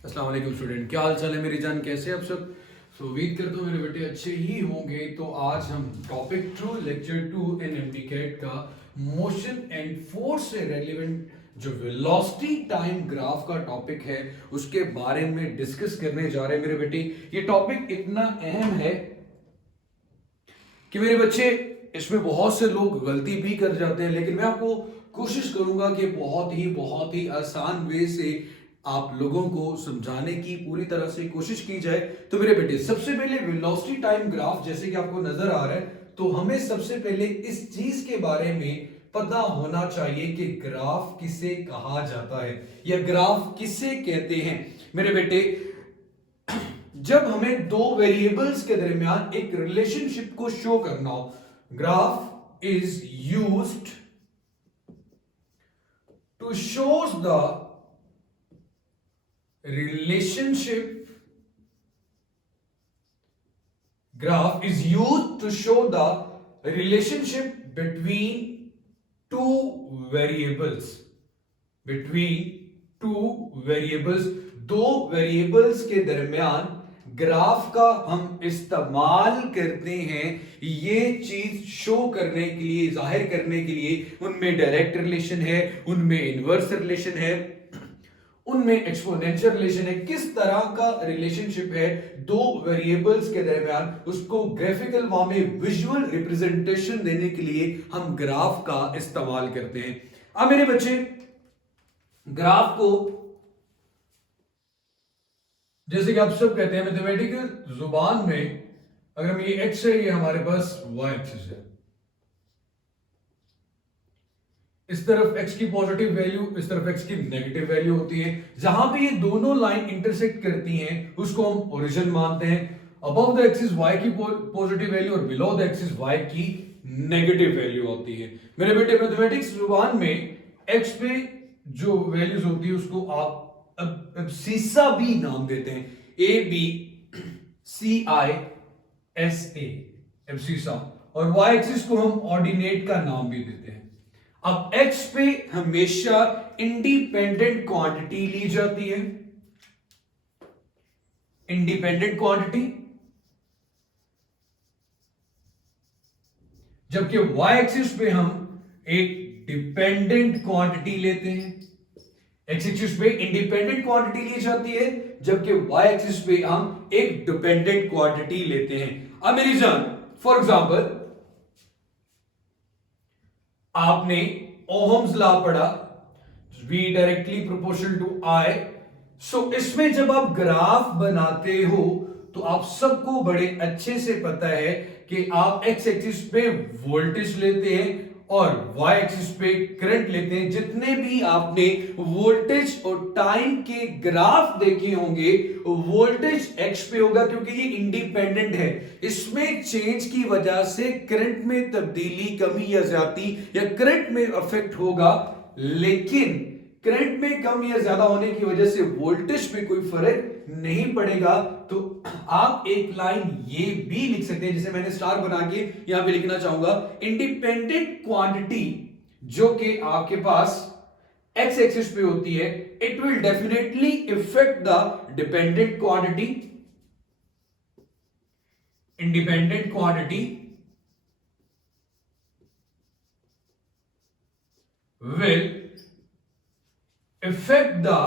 अस्सलाम वालेकुम स्टूडेंट, क्या हाल चाल है मेरी जान, कैसे आप सब। उम्मीद करता हूँ मेरे बेटे अच्छे ही होंगे। तो आज हम टॉपिक 2 लेक्चर 2 इन एमडीकेट का मोशन एंड फोर्स से रेलिवेंट जो वेलोसिटी टाइम ग्राफ का टॉपिक है उसके बारे में डिस्कस करने जा रहे हैं मेरे बेटे। ये टॉपिक इतना अहम है कि मेरे बच्चे इसमें बहुत से लोग गलती भी कर जाते हैं, लेकिन मैं आपको कोशिश करूंगा कि बहुत ही आसान वे से आप लोगों को समझाने की पूरी तरह से कोशिश की जाए। तो मेरे बेटे सबसे पहले वेलोसिटी टाइम ग्राफ जैसे कि आपको नजर आ रहा है, तो हमें सबसे पहले इस चीज के बारे में पता होना चाहिए कि ग्राफ किसे कहा जाता है या ग्राफ किसे कहते हैं। मेरे बेटे जब हमें दो वेरिएबल्स के दरमियान एक रिलेशनशिप को शो करना हो, graph is used to shows the relationship graph is used to show the relationship between two variables दो वेरिएबल्स के दरमियान ग्राफ का हम इस्तेमाल करते हैं ये चीज शो करने के लिए, जाहिर करने के लिए। उनमें डायरेक्ट रिलेशन है, उनमें इनवर्स रिलेशन है, उनमें एक्सपोनेंशियल रिलेशन है। किस तरह का रिलेशनशिप है दो वेरिएबल्स के दरमियान, उसको ग्राफिकल फॉर्म में विजुअल रिप्रेजेंटेशन देने के लिए हम ग्राफ का इस्तेमाल करते हैं। अब मेरे बच्चे ग्राफ को जैसे कि आप सब कहते हैं मैथमेटिकल जुबान में, अगर ये एक्स है, ये हमारे पास वाई एक्सिस है, इस तरफ x की पॉजिटिव वैल्यू, इस तरफ x की नेगेटिव वैल्यू होती है। जहां पे ये दोनों लाइन इंटरसेक्ट करती हैं उसको हम ओरिजिन मानते हैं। अबव द एक्सिस y की पॉजिटिव वैल्यू और बिलो द एक्सिस y की नेगेटिव वैल्यू होती है। मेरे बेटे मैथमेटिक्स जुबान में x पे जो वैल्यूज होती है उसको आप एब्सिसा भी नाम देते हैं, ABCISA एब्सिसा, और y एक्सिस को हम ऑर्डिनेट का नाम भी देते हैं। अब x पे हमेशा इंडिपेंडेंट क्वांटिटी ली जाती है, इंडिपेंडेंट क्वांटिटी, जबकि y एक्सिस पे हम एक डिपेंडेंट क्वांटिटी लेते हैं। x एक्सिस पे इंडिपेंडेंट क्वांटिटी ली जाती है, जबकि y एक्सिस पे हम एक डिपेंडेंट क्वांटिटी लेते हैं। अब मेरी जान, फॉर एग्जांपल आपने ओहम्स लॉ पढ़ा, V directly proportional to I। So इसमें जब आप ग्राफ बनाते हो तो आप सबको बड़े अच्छे से पता है कि आप x एक्सिस पे वोल्टेज लेते हैं और y एक्सिस पे करंट लेते हैं। जितने भी आपने वोल्टेज और टाइम के ग्राफ देखे होंगे, वोल्टेज x पे होगा क्योंकि ये इंडिपेंडेंट है। इसमें चेंज की वजह से करंट में तब्दीली, कमी या ज्यादती या करंट में अफेक्ट होगा, लेकिन करंट में कम या ज्यादा होने की वजह से वोल्टेज में कोई फर्क नहीं पड़ेगा। तो आप एक लाइन ये भी लिख सकते हैं, जिसे मैंने स्टार बना के यहां पे लिखना चाहूंगा, इंडिपेंडेंट क्वांटिटी जो कि आपके पास एक्स एक्सिस पे होती है, it will definitely effect the dependent quantity. Independent quantity will affect the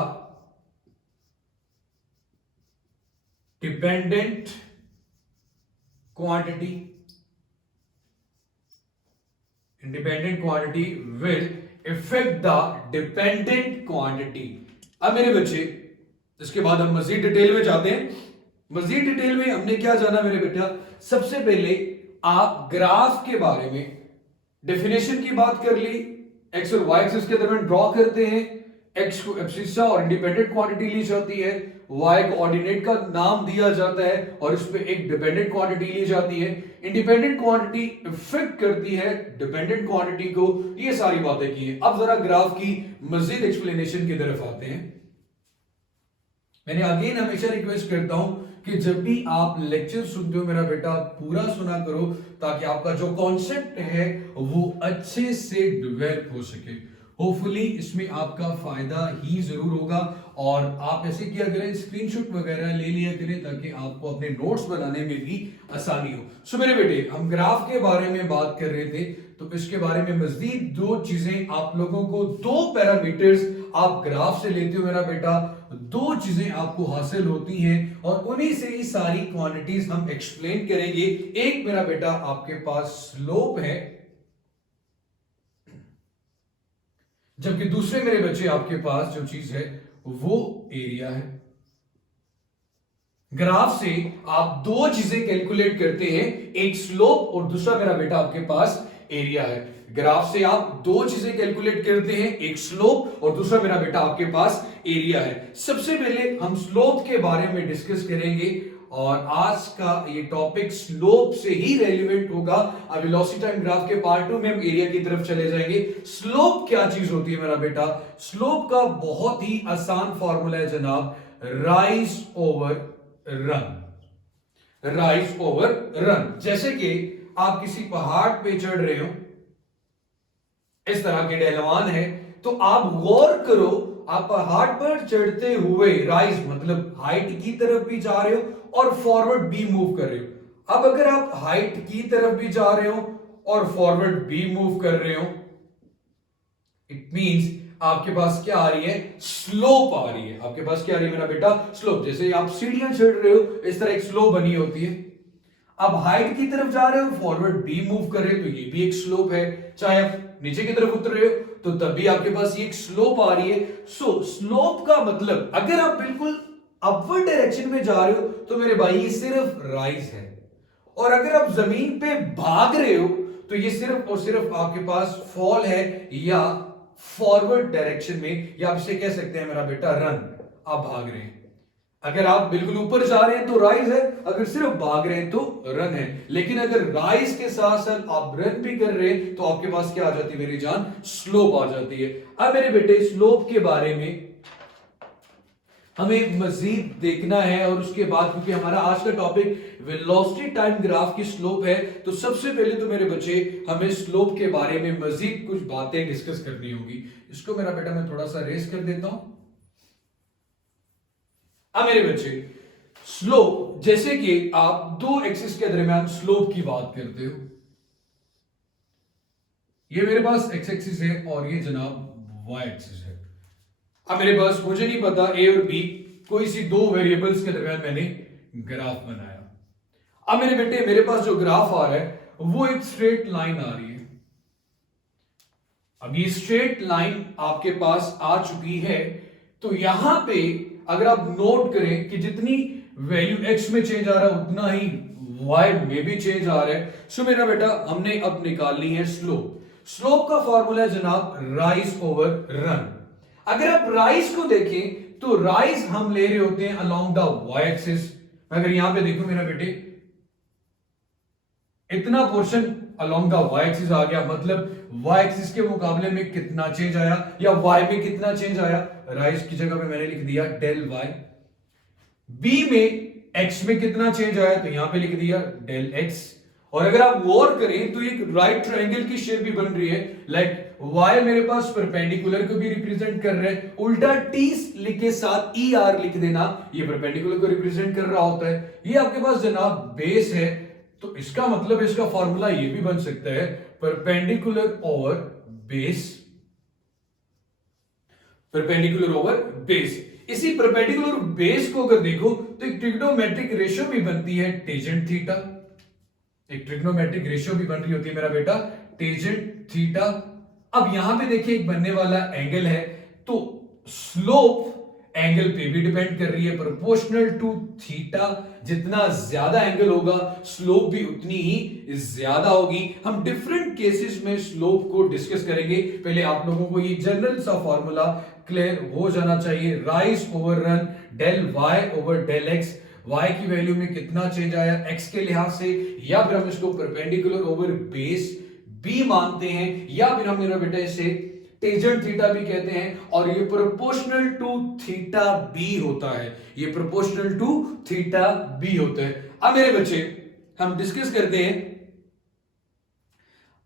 dependent quantity. Independent quantity will affect the dependent quantity. अब मेरे बच्चे इसके बाद हम मजीद डिटेल में जाते हैं। मजीद डिटेल में हमने क्या जाना मेरे बेटा, सबसे पहले आप ग्राफ के बारे में डेफिनेशन की बात कर ली, एक्स और वाई एक्सिस के दरमियान ड्रॉ करते हैं, एक्स को एब्सिसा और इंडिपेंडेंट क्वांटिटी ली जाती है, वाई को ऑर्डिनेट का नाम दिया जाता है और इस पे एक डिपेंडेंट क्वांटिटी ली जाती है। इंडिपेंडेंट क्वांटिटी इफेक्ट करती है डिपेंडेंट क्वांटिटी को। ये सारी बातें की हैं। अब जरा ग्राफ की मजीद एक्सप्लेनेशन की तरफ आते हैं। मैंने अगेन हमेशा रिक्वेस्ट करता हूं कि जब भी आप लेक्चर सुनते हो मेरा बेटा पूरा सुना करो, ताकि आपका जो कॉन्सेप्ट है वो अच्छे से डेवलप हो सके। होपफुली इसमें आपका फायदा ही जरूर होगा और आप ऐसे किया करें, स्क्रीनशॉट वगैरह ले लिया करें ताकि आपको अपने नोट्स बनाने में भी आसानी हो। सो मेरे बेटे, हम ग्राफ के बारे में बात कर रहे थे, तो इसके बारे में मजीद दो चीजें आप लोगों को, दो पैरामीटर्स आप ग्राफ से लेते हो मेरा बेटा, दो चीजें आपको हासिल होती हैं और उन्हीं से ही सारी क्वांटिटीज हम एक्सप्लेन करेंगे। एक मेरा बेटा आपके पास स्लोप है, जबकि दूसरे मेरे बच्चे आपके पास जो चीज है वो एरिया है। ग्राफ से आप दो चीजें कैलकुलेट करते हैं, एक स्लोप और दूसरा मेरा बेटा आपके पास एरिया है। ग्राफ से आप दो चीजें कैलकुलेट करते हैं, एक स्लोप और दूसरा मेरा बेटा आपके पास एरिया है। सबसे पहले हम स्लोप के बारे में डिस्कस करेंगे और आज का ये टॉपिक स्लोप से ही रेलिवेंट होगा। अब वेलोसिटी टाइम ग्राफ के पार्ट 2 में हम एरिया की तरफ चले जाएंगे। स्लोप क्या चीज होती है मेरा बेटा? स्लोप का बहुत ही आसान फॉर्मूला है जनाब, rise over run. Rise over run. जैसे कि आप किसी पहाड़ पे चढ़ रहे हो, इस तरह के ढलान है, तो आप गौर करो, आप पहाड़ पर चढ़ते हुए राइज मतलब हाइट की तरफ भी जा रहे हो और फॉरवर्ड भी मूव कर रहे हो। अब अगर आप हाइट की तरफ भी जा रहे हो और फॉरवर्ड भी मूव कर रहे हो, इट मींस आपके पास क्या आ रही है? स्लोप आ रही है। आपके पास क्या आ रही है मेरा बेटा? स्लोप। जैसे आप सीढ़ियां चढ़ रहे हो, इस तरह एक स्लोप बनी होती है। अब हाइट की तरफ जा रहे हो, फॉरवर्ड भी मूव कर रहे हो, तो ये भी एक स्लोप है। चाहे आप नीचे की तरफ उतर रहे हो तो तब भी आपके पास ये एक स्लोप आ रही है। सो स्लोप का मतलब, अगर आप बिल्कुल अपवर्ड डायरेक्शन में जा रहे हो तो मेरे भाई ये सिर्फ राइज है, और अगर आप जमीन पे भाग रहे हो तो ये सिर्फ और सिर्फ आपके पास फॉल है या फॉरवर्ड डायरेक्शन में, या आप इसे कह सकते हैं मेरा बेटा रन। आप भाग रहे हैं। अगर आप बिल्कुल ऊपर जा रहे हैं तो राइज है, अगर सिर्फ भाग रहे हैं तो रन है। लेकिन अगर राइज के साथ साथ आप रन भी कर रहे हैं तो आपके पास क्या आ जाती है मेरी जान? स्लोप आ जाती है। अब मेरे बेटे, स्लोप के बारे में हमें मजीद देखना है, और उसके बाद क्योंकि हमारा आज का टॉपिक वेलोसिटी टाइम ग्राफ की स्लोप है, तो सबसे पहले तो मेरे बच्चे हमें स्लोप के बारे में मजीद कुछ बातें डिस्कस करनी होगी। इसको मेरा बेटा मैं थोड़ा सा रेस कर देता हूं। अब मेरे बच्चे, स्लोप, जैसे कि आप दो एक्सिस के दरमियान स्लोप की बात करते हो, ये मेरे पास एक्स एक्सिस है और ये जनाब वाई एक्सिस है। अब मेरे पास, मुझे नहीं पता ए और बी, कोई सी दो वेरिएबल्स के दरमियान मैंने ग्राफ बनाया। अब मेरे बेटे, मेरे पास जो ग्राफ आ रहा है वो एक स्ट्रेट लाइन आ रही है। अब ये स्ट्रेट लाइन आपके पास आ चुकी है, तो यहां पे अगर आप नोट करें कि जितनी वैल्यू x में चेंज आ रहा है उतना ही y में भी चेंज आ रहा है। सो मेरा बेटा, हमने अब निकालनी है स्लोप। स्लोप का फॉर्मूला है जनाब राइज ओवर रन। अगर आप राइज को देखें तो राइज हम ले रहे होते हैं अलोंग द y एक्सिस। अगर यहां पे देखो मेरा बेटे, इतना portion along the y axis आ गया, मतलब y एक्सिस के मुकाबले में कितना चेंज आया या y में कितना चेंज आया। राइज की जगह पे मैंने लिख दिया डेल y। b में x में कितना चेंज आया तो यहां पे लिख दिया डेल x। और अगर आप गौर करें तो एक राइट ट्रायंगल की शेप भी बन रही है, लाइक y मेरे पास परपेंडिकुलर को भी रिप्रेजेंट कर रहा है। उल्टा t लिख के साथ er लिख देना, ये परपेंडिकुलर को रिप्रेजेंट कर रहा होता है। ये आपके पास जनाब बेस है, तो इसका मतलब इसका फॉर्मूला ये भी बन सकता है perpendicular over base. Perpendicular over base. इसी परपेंडिकुलर बेस को अगर देखो तो एक ट्रिग्नोमेट्रिक रेशियो भी बनती है टेंजेंट थीटा। एक ट्रिग्नोमेट्रिक रेशियो भी बन रही होती है मेरा बेटा टेंजेंट थीटा। अब यहां पे देखिए एक बनने वाला एंगल है, तो स्लोप एंगल पे भी डिपेंड कर रही है, प्रोपोर्शनल टू थीटा। जितना ज्यादा एंगल होगा स्लोप भी उतनी ही ज्यादा होगी। हम डिफरेंट केसेस में स्लोप को डिस्कस करेंगे। पहले आप लोगों को ये जनरल सा फॉर्मूला क्लियर हो जाना चाहिए, rise over run del Y over del X. y की वैल्यू में कितना चेंज आया x के लिहाज से, या फिर हम इसको परपेंडिकुलर ओवर बेस b मानते हैं, या फिर हम मेरा बेटा इसे टेंजेंट थीटा भी कहते हैं, और ये प्रोपोर्शनल टू थीटा b होता है। ये प्रोपोर्शनल टू थीटा b होता है। अब मेरे बच्चे, हम डिस्कस करते हैं।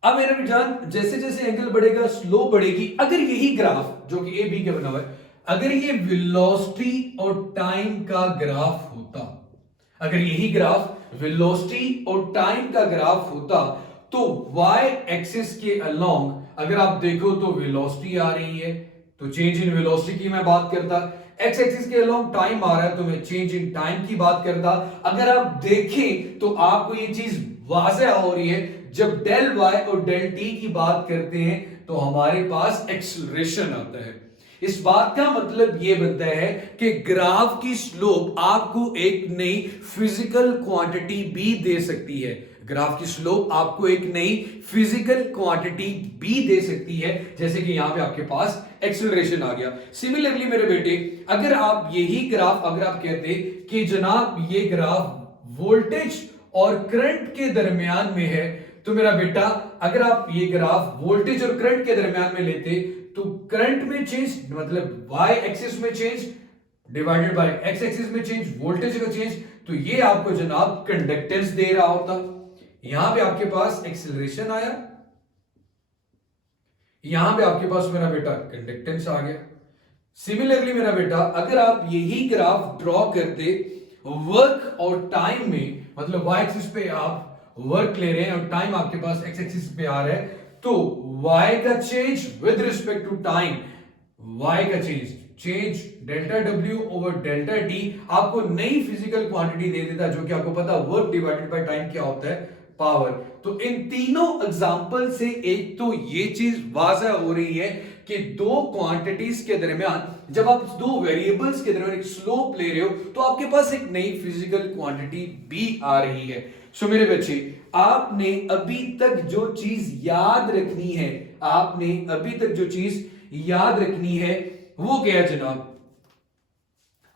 अब मेरे जान, जैसे जैसे एंगल बढ़ेगा स्लोप बढ़ेगी। अगर यही ग्राफ जो कि ए बी का बना हुआ है, अगर ये वेलोसिटी और टाइम का ग्राफ होता, अगर यही ग्राफ वेलोसिटी और टाइम का ग्राफ होता, तो y एक्सिस के अलोंग अगर आप देखो तो वेलोसिटी आ रही है, तो चेंज इन वेलोसिटी की मैं बात करता, x एक्सिस के अलोंग टाइम आ रहा है तो मैं चेंज इन टाइम की बात करता। अगर आप देखें तो आपको ये चीज वाज़ेह हो रही है, जब डेल y और डेल t की बात करते हैं तो हमारे पास एक्सेलरेशन आता है। इस बात का मतलब यह बनता है कि ग्राफ की स्लोप आपको एक नई फिजिकल क्वांटिटी भी दे सकती है, ग्राफ की स्लोप आपको एक नई फिजिकल क्वांटिटी भी दे सकती है, जैसे कि यहां पे आपके पास एक्सेलरेशन आ गया। सिमिलरली मेरे बेटे, अगर आप यही ग्राफ अगर आप कहते कि जनाब ये ग्राफ वोल्टेज और करंट के दरमियान में है, तो मेरा बेटा अगर आप ये ग्राफ वोल्टेज और करंट के दरमियान में लेते तो करंट में चेंज मतलब y एक्सिस में change divided by x axis में चेंज, वोल्टेज का चेंज, तो ये आपको जनाब कंडक्टेंस दे रहा होता। यहां पे आपके पास एक्सेलरेशन आया, यहां पे आपके पास मेरा बेटा कंडक्टेंस आ गया। सिमिलरली मेरा बेटा अगर आप यही ग्राफ ड्रॉ करते वर्क और टाइम में, मतलब y एक्सिस पे आप वर्क ले रहे हैं और टाइम आपके पास x एक्सिस पे आ रहा है, तो y का change with respect to time, y का change delta w over delta t आपको नई फिजिकल क्वांटिटी दे देता, जो कि आपको पता वर्क डिवाइडेड बाय टाइम क्या होता है, पावर। तो इन तीनों एग्जांपल से एक तो ये चीज वाज़ेह हो रही है कि दो क्वांटिटीज के दरमियान, जब आप दो वेरिएबल्स के दरमियान एक स्लोप ले रहे हो तो आपके पास एक नई फिजिकल क्वांटिटी भी आ रही है। सो मेरे बच्चे, आपने अभी तक जो चीज याद रखनी है, आपने अभी तक जो चीज याद रखनी है वो क्या है जनाब,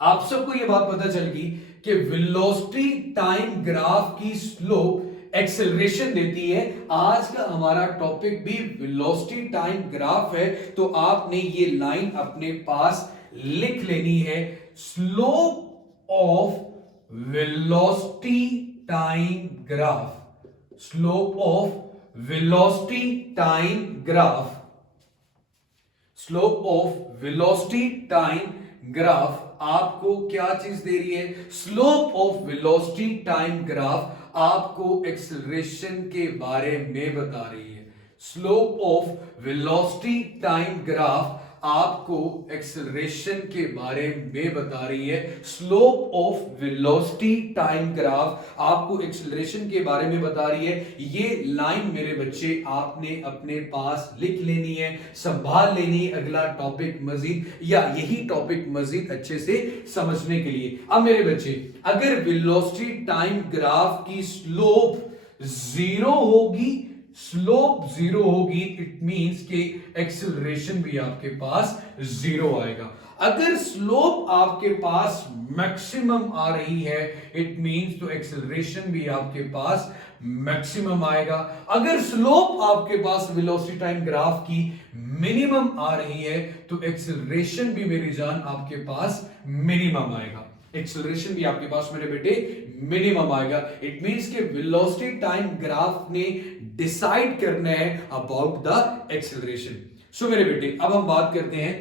आप सबको यह बात पता चल गई कि वेलोसिटी टाइम ग्राफ की स्लोप एक्सेलरेशन देती है। आज का हमारा टॉपिक भी वेलोसिटी टाइम ग्राफ है, तो आपने ये लाइन अपने पास लिख लेनी है, slope of velocity time graph, slope of velocity time graph, slope of velocity time graph आपको क्या चीज दे रही है, slope of velocity time graph आपको एक्सेलरेशन के बारे में बता रही है। Slope of velocity time graph आपको एक्सेलरेशन के बारे में बता रही है। Slope of velocity time graph आपको एक्सेलरेशन के बारे में बता रही है। ये लाइन मेरे बच्चे आपने अपने पास लिख लेनी है, संभाल लेनी है अगला टॉपिक मजीद, या यही टॉपिक मजीद अच्छे से समझने के लिए। अब मेरे बच्चे, अगर वेलोसिटी टाइम ग्राफ की स्लोप जीरो होगी, स्लोप जीरो होगी, इट मींस कि एक्सेलरेशन भी आपके पास जीरो आएगा। अगर स्लोप आपके पास मैक्सिमम आ रही है, इट मींस तो एक्सेलरेशन भी आपके पास मैक्सिमम आएगा। अगर स्लोप आपके पास वेलोसिटी टाइम ग्राफ की मिनिमम आ रही है, तो एक्सेलरेशन भी मेरी जान आपके पास मिनिमम आएगा। एक्सेलरेशन भी आपके पास मेरे बेटे मिनिमम आएगा। इट मींस कि वेलोसिटी टाइम ग्राफ ने डिसाइड करना है अबाउट द एक्सेलरेशन। सो मेरे बेटे, अब हम बात करते हैं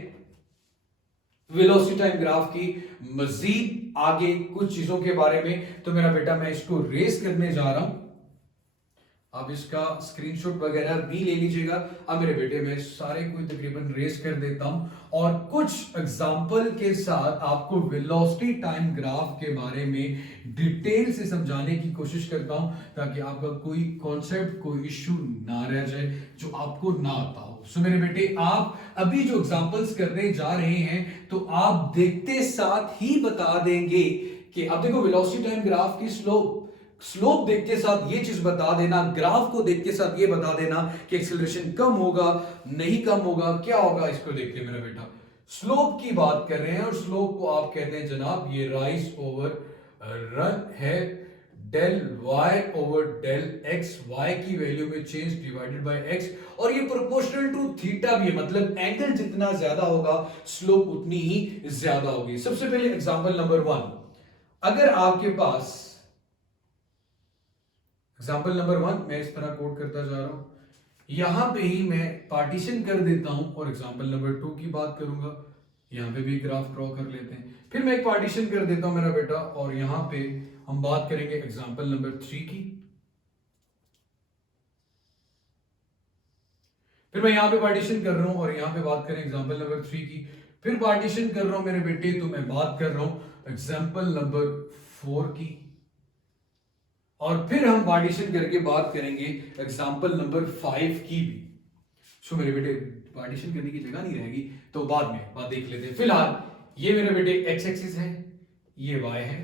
वेलोसिटी टाइम ग्राफ की मजीद आगे कुछ चीजों के बारे में। तो मेरा बेटा मैं इसको रेस करने जा रहा हूं, आप इसका स्क्रीनशॉट वगैरह भी ले लीजिएगा। अब मेरे बेटे मैं सारे को तकरीबन रेस कर देता हूं और कुछ एग्जांपल के साथ आपको वेलोसिटी टाइम ग्राफ के बारे में डिटेल से समझाने की कोशिश करता हूं, ताकि आपका कोई कॉन्सेप्ट, कोई इश्यू ना रह जाए जो आपको ना आता हो। सो मेरे बेटे, आप अभी जो एग्जांपल्स करने जा रहे हैं, तो आप देखते साथ ही बता देंगे कि अब देखो वेलोसिटी टाइम ग्राफ की स्लोप देख के साथ ये चीज बता देना, ग्राफ को देख के साथ ये बता देना कि एक्सेलरेशन कम होगा, नहीं कम होगा, क्या होगा, इसको देख के मेरा बेटा स्लोप की बात कर रहे हैं। और स्लोप को आप कहते हैं जनाब ये राइज ओवर रन है, del y over del x, y की वैल्यू में चेंज डिवाइडेड बाय x, और ये प्रोपोर्शनल टू थीटा भी है, मतलब एंगल जितना ज्यादा होगा स्लोप उतनी ही ज्यादा होगी। सबसे पहले एग्जांपल नंबर 1, अगर आपके पास एग्जाम्पल नंबर 1 मैं इस तरह कोड करता जा रहा हूं, यहां पे ही मैं पार्टीशन कर देता हूं और एग्जाम्पल नंबर 2 की बात करूंगा। यहाँ पे भी ग्राफ ड्रॉ कर लेते हैं। फिर मैं एक पार्टीशन कर देता हूं मेरा बेटा, और यहाँ पे हम बात करेंगे एग्जाम्पल नंबर 3 की। फिर मैं यहाँ पे पार्टीशन कर रहा हूं और यहाँ पे बात करें एग्जाम्पल नंबर 3 की। फिर पार्टीशन कर रहा हूं मेरे बेटे, तो मैं बात कर रहा हूं एग्जाम्पल नंबर 4 की। और फिर हम पार्टीशन करके बात करेंगे एग्जाम्पल नंबर 5 की भी। सो मेरे बेटे पार्टीशन करने की जगह नहीं रहेगी, तो बाद में बात देख लेते हैं। फिलहाल ये मेरे बेटे एक्स एक्सिस है, ये वाई है,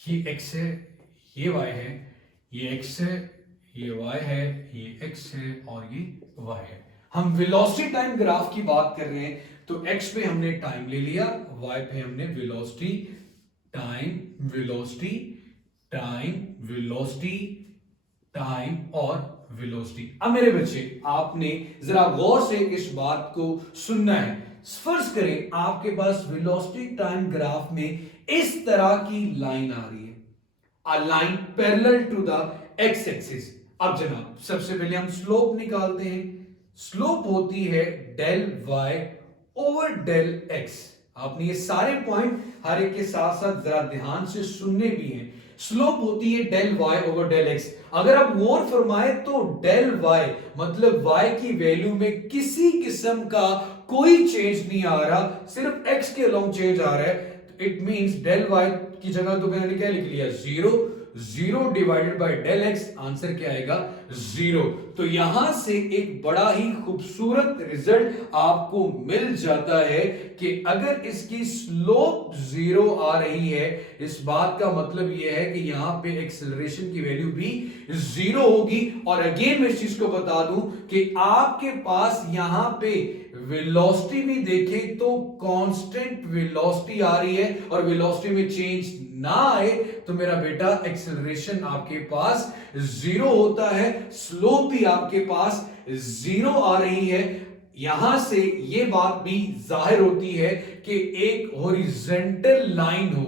ये एक्स है, ये वाई है, ये एक्स है, ये वाई है, ये एक्स है और ये वाई है। हम वेलोसिटी टाइम ग्राफ की बात कर रहे हैं, तो एक्स पे हमने टाइम ले लिया, वाई पे हमने velocity time, velocity time, velocity time और वेलोसिटी। अब मेरे बच्चे आपने जरा गौर से इस बात को सुनना है। फर्ज करें आपके पास वेलोसिटी टाइम ग्राफ में इस तरह की लाइन आ रही है, a line parallel to the X axis. अब जनाब सबसे पहले हम स्लोप निकालते हैं। स्लोप होती है del Y over del X. आपने ये सारे पॉइंट हर एक के साथ साथ जरा ध्यान से सुनने भी हैं। स्लोप होती है del Y over del X. अगर आप गौर फरमाए तो डेल वाई मतलब वाई की वैल्यू में किसी किस्म का कोई चेंज नहीं आ रहा, सिर्फ एक्स के अलोंग चेंज आ रहा है। इट मींस डेल वाई की जगह तो मैंने क्या लिख लिया, zero. Zero divided by del X, answer क्या आएगा, जीरो। तो यहां से एक बड़ा ही खूबसूरत रिजल्ट आपको मिल जाता है कि अगर इसकी स्लोप जीरो आ रही है, इस बात का मतलब यह है कि यहां पे एक्सेलरेशन की वैल्यू भी जीरो होगी। और अगेन मैं इस चीज को बता दूं कि आपके पास यहां पे वेलोसिटी भी देखें तो कांस्टेंट वेलोसिटी आ रही है, और वेलोसिटी में चेंज ना आए तो मेरा बेटा एक्सेलरेशन आपके पास जीरो होता है, स्लोप भी आपके पास जीरो आ रही है। यहां से यह बात भी जाहिर होती है कि एक हॉरिजॉन्टल लाइन हो,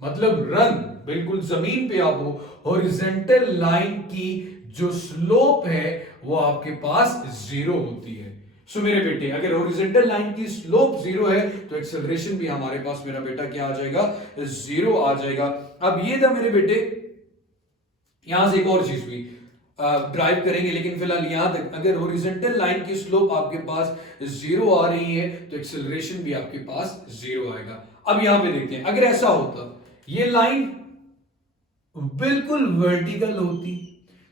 मतलब रन बिल्कुल जमीन पे आप हो, हॉरिजॉन्टल लाइन की जो स्लोप है वो आपके पास जीरो होती है। सो मेरे बेटे अगर हॉरिजॉन्टल लाइन की स्लोप जीरो है तो एक्सेलरेशन भी हमारे पास मेरा बेटा क्या आ जाएगा, जीरो आ जाएगा। अब ये था मेरे बेटे, यहां से एक और चीज भी ड्राइव करेंगे, लेकिन फिलहाल यहां तक अगर हॉरिजॉन्टल लाइन की स्लोप आपके पास जीरो आ रही है तो एक्सेलरेशन भी आपके पास जीरो आएगा। अब यहां पे देखते हैं, अगर ऐसा होता ये लाइन बिल्कुल वर्टिकल होती,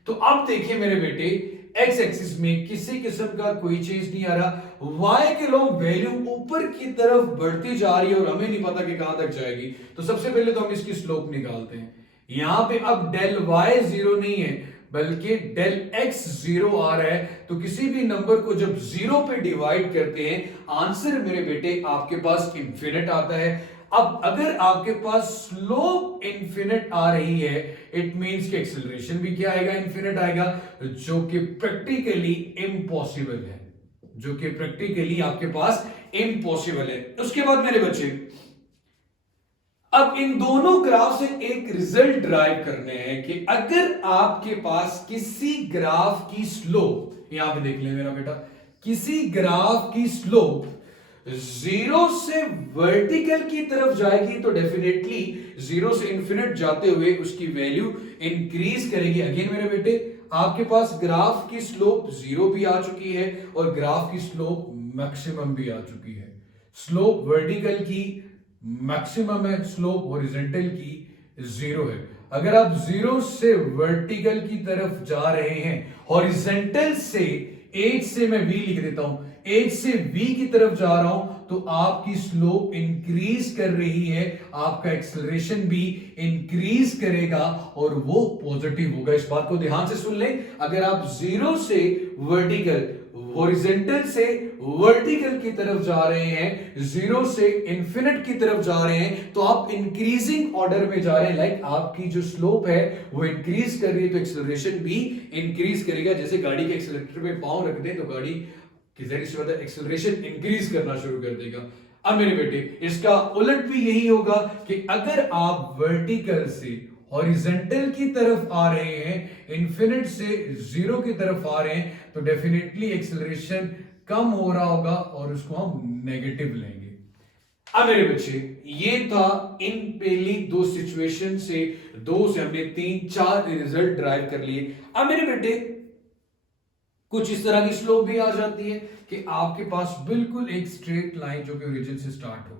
तो अब देखिए मेरे बेटे एक्स एक्सिस में किसी किस्म का कोई चेंज नहीं आ रहा, वाई के लॉन्ग वैल्यू ऊपर की तरफ बढ़ती जा रही है और हमें नहीं पता कि कहां तक जाएगी। तो सबसे पहले तो हम इसकी स्लोप निकालते हैं। यहां पे अब डेल वाई जीरो नहीं है बल्कि डेल एक्स जीरो आ रहा है, तो किसी भी नंबर को जब जीरो पे डिवाइड करते हैं आंसर मेरे बेटे आपके पास इंफिनिट आता है। अब अगर आपके पास स्लोप इंफिनिट आ रही है, इट मींस कि एक्सेलरेशन भी क्या आएगा, इंफिनिट आएगा, जो कि प्रैक्टिकली इम्पॉसिबल है, जो कि प्रैक्टिकली आपके पास इम्पॉसिबल है। उसके बाद मेरे बच्चे अब इन दोनों ग्राफ से एक रिजल्ट ड्राइव करने हैं कि अगर आपके पास किसी ग्राफ की स्लोप, यहां पे देख ले मेरा बेटा, किसी ग्राफ की स्लोप जीरो से वर्टिकल की तरफ जाएगी तो डेफिनेटली जीरो से इंफिनिट जाते हुए उसकी वैल्यू इंक्रीज करेगी। अगेन मेरे बेटे आपके पास ग्राफ की स्लोप जीरो भी आ चुकी है और ग्राफ की स्लोप मैक्सिमम भी आ चुकी है। स्लोप वर्टिकल की मैक्सिमम है, स्लोप हॉरिजॉन्टल की जीरो है। अगर आप जीरो से वर्टिकल की तरफ जा रहे हैं, हॉरिजॉन्टल से एज से मैं वी लिख देता हूं, एज से वी की तरफ जा रहा हूं तो आपकी स्लोप इंक्रीज कर रही है, आपका एक्सेलरेशन भी इंक्रीज करेगा और वो पॉजिटिव होगा। इस बात को ध्यान से सुन लें, अगर आप जीरो से वर्टिकल, हॉरिजॉन्टल से वर्टिकल की तरफ जा रहे हैं, जीरो से इंफिनिट की तरफ जा रहे हैं, तो आप इंक्रीजिंग ऑर्डर में जा रहे हैं। लाइक आपकी जो स्लोप है वो इंक्रीज कर रही है तो एक्सेलरेशन भी इंक्रीज करेगा। जैसे गाड़ी के एक्सेलरेटर पे पांव रख दें तो गाड़ी की जरिए से एक्सेलरेशन इंक्रीज करना शुरू कर देगा। अब मेरे बेटे इसका उलट भी यही होगा कि अगर आप वर्टिकल से हॉरिजॉन्टल की तरफ आ रहे हैं, इंफिनिट से जीरो की तरफ आ रहे हैं, तो डेफिनेटली एक्सेलरेशन कम हो रहा होगा और उसको हम नेगेटिव लेंगे। अब मेरे बच्चे, ये था इन पहली दो सिचुएशन से, दो से हमने 3-4 रिजल्ट ड्राइव कर लिए। अब मेरे बेटे कुछ इस तरह की स्लोप भी आ जाती है कि आपके पास बिल्कुल एक स्ट्रेट लाइन जो कि ओरिजिन से स्टार्ट हो,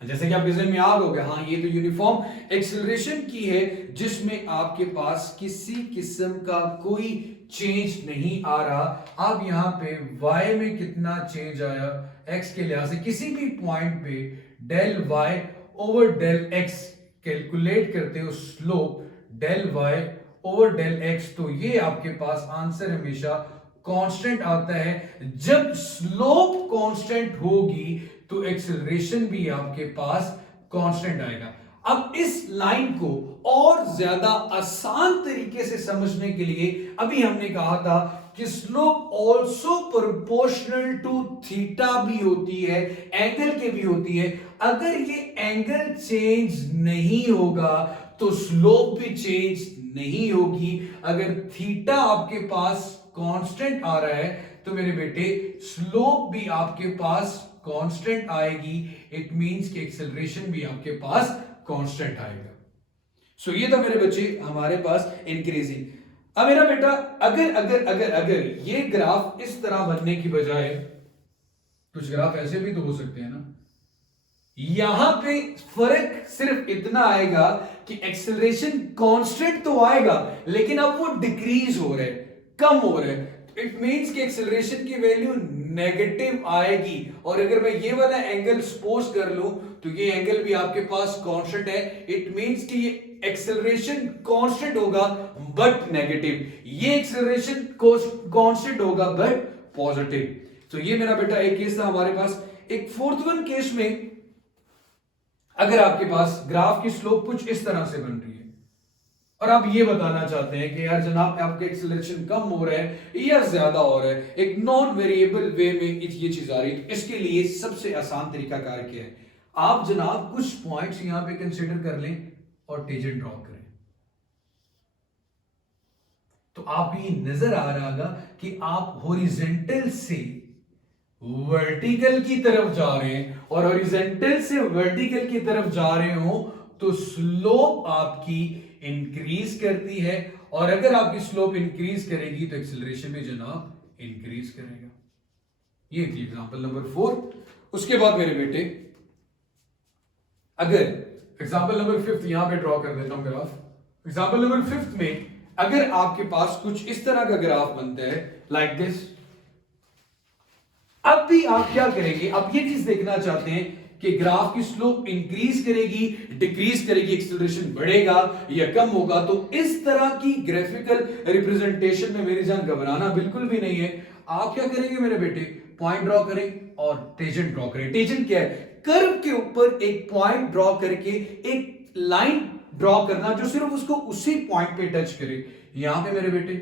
जैसे कि आपके जहन में याद हो गया, हाँ ये तो यूनिफॉर्म एक्सेलरेशन की है जिसमें आपके पास किसी किस्म का कोई चेंज नहीं आ रहा। अब यहां पे y में कितना चेंज आया, x के लिहाज से किसी भी पॉइंट पे del y over del x calculate करते हो slope del y over del x, तो ये आपके पास आंसर हमेशा कांस्टेंट आता है। जब स्लोप कांस्टेंट होगी तो एक्सेलरेशन भी आपके पास कांस्टेंट आएगा। अब इस लाइन को और ज्यादा आसान तरीके से समझने के लिए अभी हमने कहा था कि slope also proportional to theta भी होती है, एंगल के भी होती है। अगर ये एंगल चेंज नहीं होगा तो स्लोप भी चेंज नहीं होगी। अगर थीटा आपके पास कांस्टेंट आ रहा है तो मेरे बेटे स्लोप भी आपके पास कांस्टेंट आएगी। इट मींस कि एक्सेलरेशन भी आपके पास कांस्टेंट आएगा। सो ये था मेरे बच्चे हमारे पास इंक्रीजिंग। अब मेरा बेटा अगर अगर अगर अगर ये ग्राफ इस तरह बनने की बजाय कुछ ग्राफ ऐसे भी तो हो सकते हैं ना, यहां पे फर्क सिर्फ इतना आएगा कि एक्सेलरेशन कांस्टेंट तो आएगा लेकिन अब वो डिक्रीज हो रहा है, कम हो रहा है। इट मींस कि एक्सेलरेशन की वैल्यू नेगेटिव आएगी। और अगर मैं ये वाला एंगल सपोज कर लूं तो ये एंगल भी आपके पास कांस्टेंट है। इट मींस कि ये एक्सेलरेशन कांस्टेंट होगा बट नेगेटिव, ये एक्सेलरेशन कांस्टेंट होगा बट पॉजिटिव। तो ये मेरा बेटा एक केस था हमारे पास। एक फोर्थ वन केस में अगर आपके पास ग्राफ की स्लोप कुछ इस तरह से बन रही है और आप ये बताना चाहते हैं कि यार जनाब आपके एक्सेलरेशन कम हो रहा है या ज्यादा हो रहा है, एक नॉन वेरिएबल वे में ये चीज आ रही है, तो इसके लिए सबसे आसान तरीका कार क्या है, आप जनाब कुछ पॉइंट्स यहां पे कंसीडर कर लें और टेंजेंट ड्रॉ करें। तो आपको ये नजर आ रहा होगा कि आप हॉरिजॉन्टल से वर्टिकल की तरफ जा रहे हैं और हॉरिजॉन्टल से वर्टिकल की तरफ जा रहे हो तो स्लोप आपकी इंक्रीज करती है। और अगर आपकी स्लोप इंक्रीज करेगी तो एक्सेलरेशन भी जनाब इंक्रीज करेगा। ये थी एग्जांपल नंबर 4। उसके बाद मेरे बेटे अगर एग्जांपल नंबर 5 यहां पे ड्रॉ कर देता हूं ग्राफ। एग्जांपल नंबर 5 में अगर आपके पास कुछ इस तरह का ग्राफ बनता है लाइक दिस, अब भी आप क्या करेंगे, अब ये चीज देखना चाहते हैं कि ग्राफ की स्लोप इंक्रीज करेगी, डिक्रीज करेगी, एक्सेलरेशन बढ़ेगा या कम होगा। तो इस तरह की ग्राफिकल रिप्रेजेंटेशन में मेरी जान घबराना बिल्कुल भी नहीं है। आप क्या करेंगे मेरे बेटे, पॉइंट ड्रॉ करें और टेंजेंट ड्रॉ करें। टेंजेंट क्या है, कर्व के ऊपर एक पॉइंट ड्रॉ करके एक लाइन ड्रॉ करना जो सिर्फ उसको उसी पॉइंट पे टच करे। यहां पे मेरे बेटे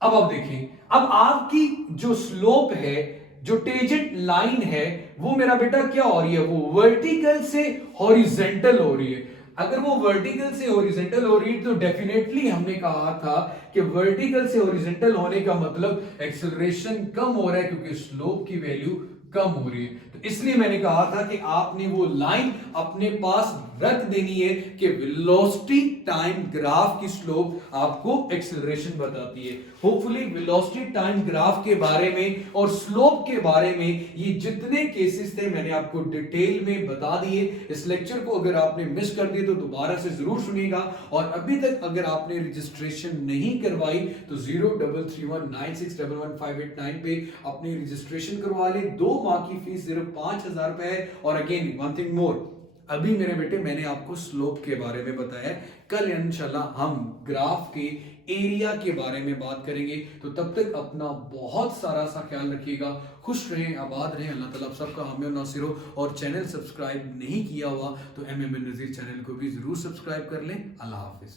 अब आप देखें, अब आपकी जो स्लोप है, जो टेंजेंट लाइन है, वो मेरा बेटा क्या हो रही है, वो वर्टिकल से हॉरिजॉन्टल हो रही है। अगर वो वर्टिकल से हॉरिजॉन्टल हो रही है तो डेफिनेटली हमने कहा था कि वर्टिकल से हॉरिजॉन्टल होने का मतलब एक्सेलरेशन कम हो रहा है क्योंकि स्लोप की वैल्यू कम हो रही है। तो इसलिए मैंने कहा था कि आपने वो लाइन अपने पास रख देनी है कि वेलोसिटी टाइम ग्राफ की स्लोप आपको एक्सेलरेशन बताती है। होपफुली वेलोसिटी टाइम ग्राफ के बारे में और स्लोप के बारे में ये जितने केसेस थे मैंने आपको डिटेल में बता दिए। इस लेक्चर को अगर आपने मिस कर दिए तो दोबारा से जरूर सुनिएगा। और अभी तक अगर आपने रजिस्ट्रेशन नहीं करवाई तो 0319611589 पे अपनी रजिस्ट्रेशन करवा ले। 2 माह की फीस सिर्फ 5000 रुपए है। और अगेन वन थिंग मोर, अभी मेरे बेटे मैंने आपको स्लोप के बारे में बताया, कल इंशाल्लाह हम ग्राफ के एरिया के बारे में बात करेंगे। तो तब तक अपना बहुत सारा सा ख्याल रखिएगा, खुश रहें, आबाद रहें, अल्लाह ताला सबका हामी और नासिर हो। और चैनल सब्सक्राइब नहीं किया हुआ तो एमएमएन नज़ीर चैनल को भी जरूर सब्सक्राइब कर लें। अल्लाह हाफिज।